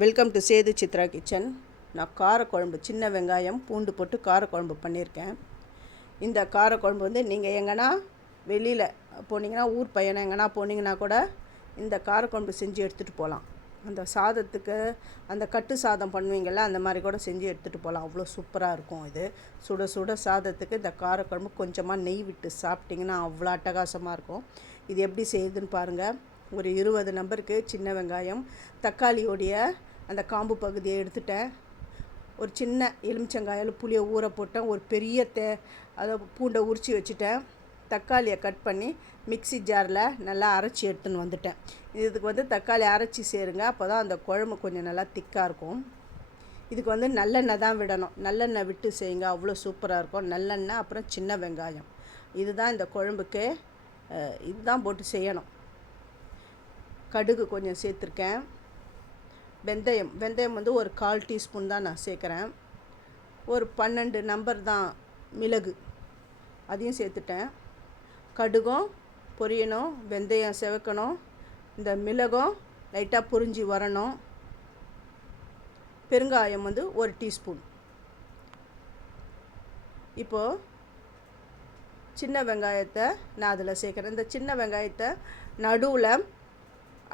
Welcome to Sethu Chitra kitchen நான் காரக்குழம்பு சின்ன வெங்காயம் பூண்டு போட்டு காரக்குழம்பு பண்ணியிருக்கேன். இந்த காரக்குழம்பு வந்து நீங்கள் எங்கன்னா வெளியில் போனீங்கன்னா ஊர் பையனை எங்கன்னா போனீங்கன்னா கூட இந்த காரக்குழம்பு செஞ்சு எடுத்துகிட்டு போகலாம் அந்த சாதத்துக்கு அந்த கட்டு சாதம் பண்ணுவீங்கள்ல அந்த மாதிரி கூட செஞ்சு எடுத்துகிட்டு போகலாம் அவ்வளோ சூப்பராக இருக்கும் இது. சுட சுட சாதத்துக்கு இந்த காரக்குழம்பு கொஞ்சமாக நெய் விட்டு சாப்பிட்டிங்கன்னா அவ்வளோ அட்டகாசமாக இருக்கும். இது எப்படி செய்யுதுன்னு பாருங்கள் ஒரு இருபது நம்பருக்கு சின்ன வெங்காயம் தக்காளியோடைய அந்த காம்பு பகுதியை எடுத்துட்டேன். ஒரு சின்ன எலுமிச்சங்காயில் புளியை ஊற போட்டேன். ஒரு பெரிய தே அதை பூண்டை உரித்து வச்சுட்டேன். தக்காளியை கட் பண்ணி மிக்ஸி ஜாரில் நல்லா அரைச்சி எடுத்துன்னு வந்துட்டேன். இதுக்கு வந்து தக்காளி அரைச்சி சேருங்க. அப்போ தான் அந்த குழம்பு கொஞ்சம் நல்லா திக்காக இருக்கும். இதுக்கு வந்து நல்லெண்ணெய் தான் விடணும். நல்லெண்ணெய் விட்டு செய்யுங்க. அவ்வளோ சூப்பராக இருக்கும். நல்லெண்ணெய் அப்புறம் சின்ன வெங்காயம். இதுதான் இந்த குழம்புக்கு இதுதான் போட்டு செய்யணும். கடுகு கொஞ்சம் சேர்த்துருக்கேன். வெந்தயம் வெந்தயம் வந்து ஒரு கால் டீஸ்பூன் தான் நான் சேர்க்குறேன். ஒரு பன்னெண்டு நம்பர் தான் மிளகு அதையும் சேர்த்துட்டேன். கடுகும் பொரியணும் வெந்தயம் செவக்கணும். இந்த மிளகும் லைட்டாக புரிஞ்சு வரணும். பெருங்காயம் வந்து ஒரு டீஸ்பூன். இப்போது சின்ன வெங்காயத்தை நான் அதில் சேர்க்குறேன். இந்த சின்ன வெங்காயத்தை நடுவில்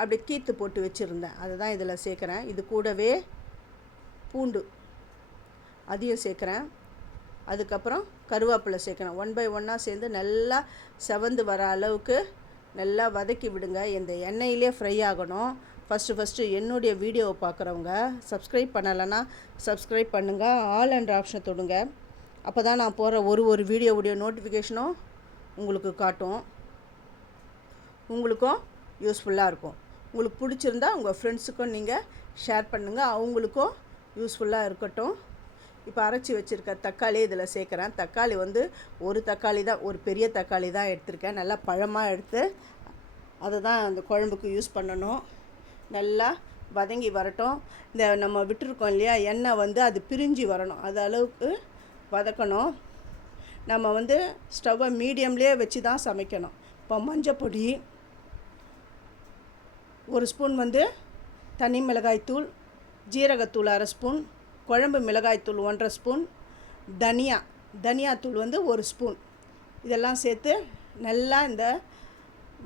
அப்படி கீத்து போட்டு வச்சுருந்தேன். அதை தான் இதில் சேர்க்குறேன். இது கூடவே பூண்டு அதையும் சேர்க்குறேன். அதுக்கப்புறம் கருவேப்பிலை சேர்க்கணும் ஒன் பை ஒன்னாக சேர்ந்து நல்லா செவந்து வர அளவுக்கு நல்லா வதக்கி விடுங்க. இந்த எண்ணெயிலே ஃப்ரை ஆகணும். ஃபஸ்ட்டு ஃபஸ்ட்டு என்னுடைய வீடியோவை பார்க்குறவங்க சப்ஸ்கிரைப் பண்ணலைன்னா சப்ஸ்கிரைப் பண்ணுங்கள் ஆல் அண்ட் ஆப்ஷன் தொடுங்க. அப்போ தான் நான் போகிற ஒரு ஒரு வீடியோவுடைய நோட்டிஃபிகேஷனும் உங்களுக்கு காட்டும். உங்களுக்கும் யூஸ்ஃபுல்லாக இருக்கும். உங்களுக்கு பிடிச்சிருந்தா உங்கள் ஃப்ரெண்ட்ஸுக்கும் நீங்கள் ஷேர் பண்ணுங்கள் அவங்களுக்கும் யூஸ்ஃபுல்லாக இருக்கட்டும். இப்போ அரைச்சி வச்சுருக்க தக்காளி இதில் சேர்க்குறேன். தக்காளி வந்து ஒரு தக்காளி தான் ஒரு பெரிய தக்காளி தான் எடுத்திருக்கேன். நல்லா பழமாக எடுத்து அதை தான் அந்த குழம்புக்கு யூஸ் பண்ணணும். நல்லா வதங்கி வரட்டும். இந்த நம்ம விட்டுருக்கோம் இல்லையா எண்ணெய் வந்து அது பிரிஞ்சு வரணும். அது அளவுக்கு வதக்கணும். நம்ம வந்து ஸ்டவ்வை மீடியம்லேயே வச்சு தான் சமைக்கணும். இப்போ மஞ்சள் பொடி ஒரு ஸ்பூன் வந்து தனி மிளகாய்த்தூள் ஜீரகத்தூள் அரை ஸ்பூன் குழம்பு மிளகாய்த்தூள் ஒன்றரை ஸ்பூன் தனியா தனியாத்தூள் வந்து ஒரு ஸ்பூன். இதெல்லாம் சேர்த்து நல்லா இந்த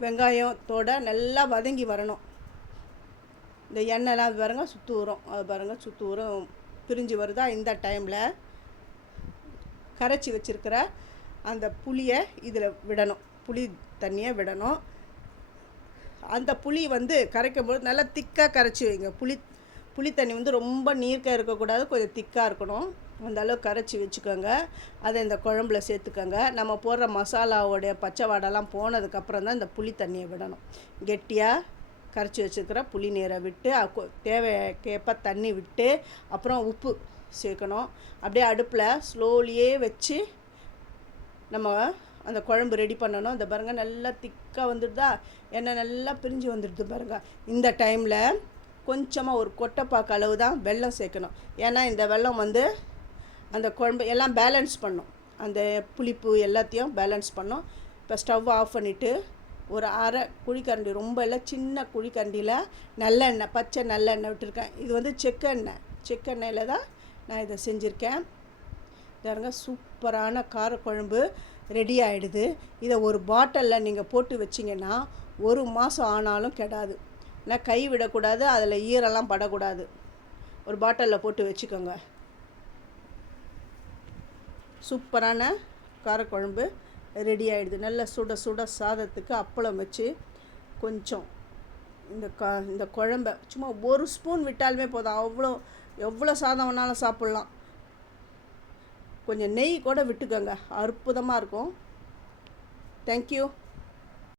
வெங்காயத்தோட நல்லா வதங்கி வரணும். இந்த எண்ணெய்லாம் அது பாருங்க சுற்று அது பாருங்க சுற்று பிரிஞ்சு வருதா? இந்த டைமில் கரைச்சி வச்சிருக்கிற அந்த புளியை இதில் விடணும். புளி தண்ணியை விடணும். அந்த புளி வந்து கரைக்கும் போது நல்லா திக்காக கரைச்சி வைங்க. புளி புளி தண்ணி வந்து ரொம்ப நீர்க்காக இருக்கக்கூடாது. கொஞ்சம் திக்காக இருக்கணும். அந்த அளவுக்கு கரைச்சி வச்சுக்கோங்க. அதை இந்த குழம்புல சேர்த்துக்கோங்க. நம்ம போடுற மசாலாவோடைய பச்சை வாடெல்லாம் போனதுக்கப்புறம் தான் இந்த புளி தண்ணியை விடணும். கெட்டியாக கரைச்சி வச்சுருக்கிற புளி நீரை விட்டு தேவைக்கேற்ப தண்ணி விட்டு அப்புறம் உப்பு சேர்க்கணும். அப்படியே அடுப்பில் ஸ்லோலியே வச்சு நம்ம அந்த குழம்பு ரெடி பண்ணணும். அந்த பாருங்கள் நல்லா திக்காக வந்துடுதா? எண்ணெய் நல்லா பிரிஞ்சு வந்துடுது பாருங்கள் இந்த டைமில் கொஞ்சமாக ஒரு கொட்டைப்பாக்கு அளவு தான் வெல்லம் சேர்க்கணும். ஏன்னா இந்த வெல்லம் வந்து அந்த குழம்பு எல்லாம் பேலன்ஸ் பண்ணும். அந்த புளிப்பு எல்லாத்தையும் பேலன்ஸ் பண்ணும். இப்போ ஸ்டவ் ஆஃப் பண்ணிவிட்டு ஒரு அரை குழிக்கரண்டி ரொம்ப இல்லை சின்ன குழிக்கரண்டியில் நல்லெண்ணெய் பச்சை நல்லெண்ணெய் விட்டுருக்கேன். இது வந்து செக்கெண்ணெய் செக்கெண்ணெயில் தான் நான் இதை செஞ்சுருக்கேன். பாருங்க சூப்பரான காரக்குழம்பு. ரெடி ஆகிடுது இதை ஒரு பாட்டிலில் நீங்கள் போட்டு வச்சிங்கன்னா ஒரு மாதம் ஆனாலும் கெடாது. நான் கை விடக்கூடாது அதில் ஈரெல்லாம் படக்கூடாது. ஒரு பாட்டிலில் போட்டு வச்சுக்கோங்க. சூப்பரான காரக்குழம்பு ரெடி ஆகிடுது நல்ல சுட சுட சாதத்துக்கு அப்பளம் வச்சு கொஞ்சம் இந்த க இந்த குழம்ப சும்மா ஒரு ஸ்பூன் விட்டாலுமே போதும். அவ்வளோ எவ்வளோ சாதம் வேணாலும் சாப்பிட்லாம். கொஞ்சம் நெய் கூட விட்டுக்கோங்க. அற்புதமாக இருக்கும். தேங்க்யூ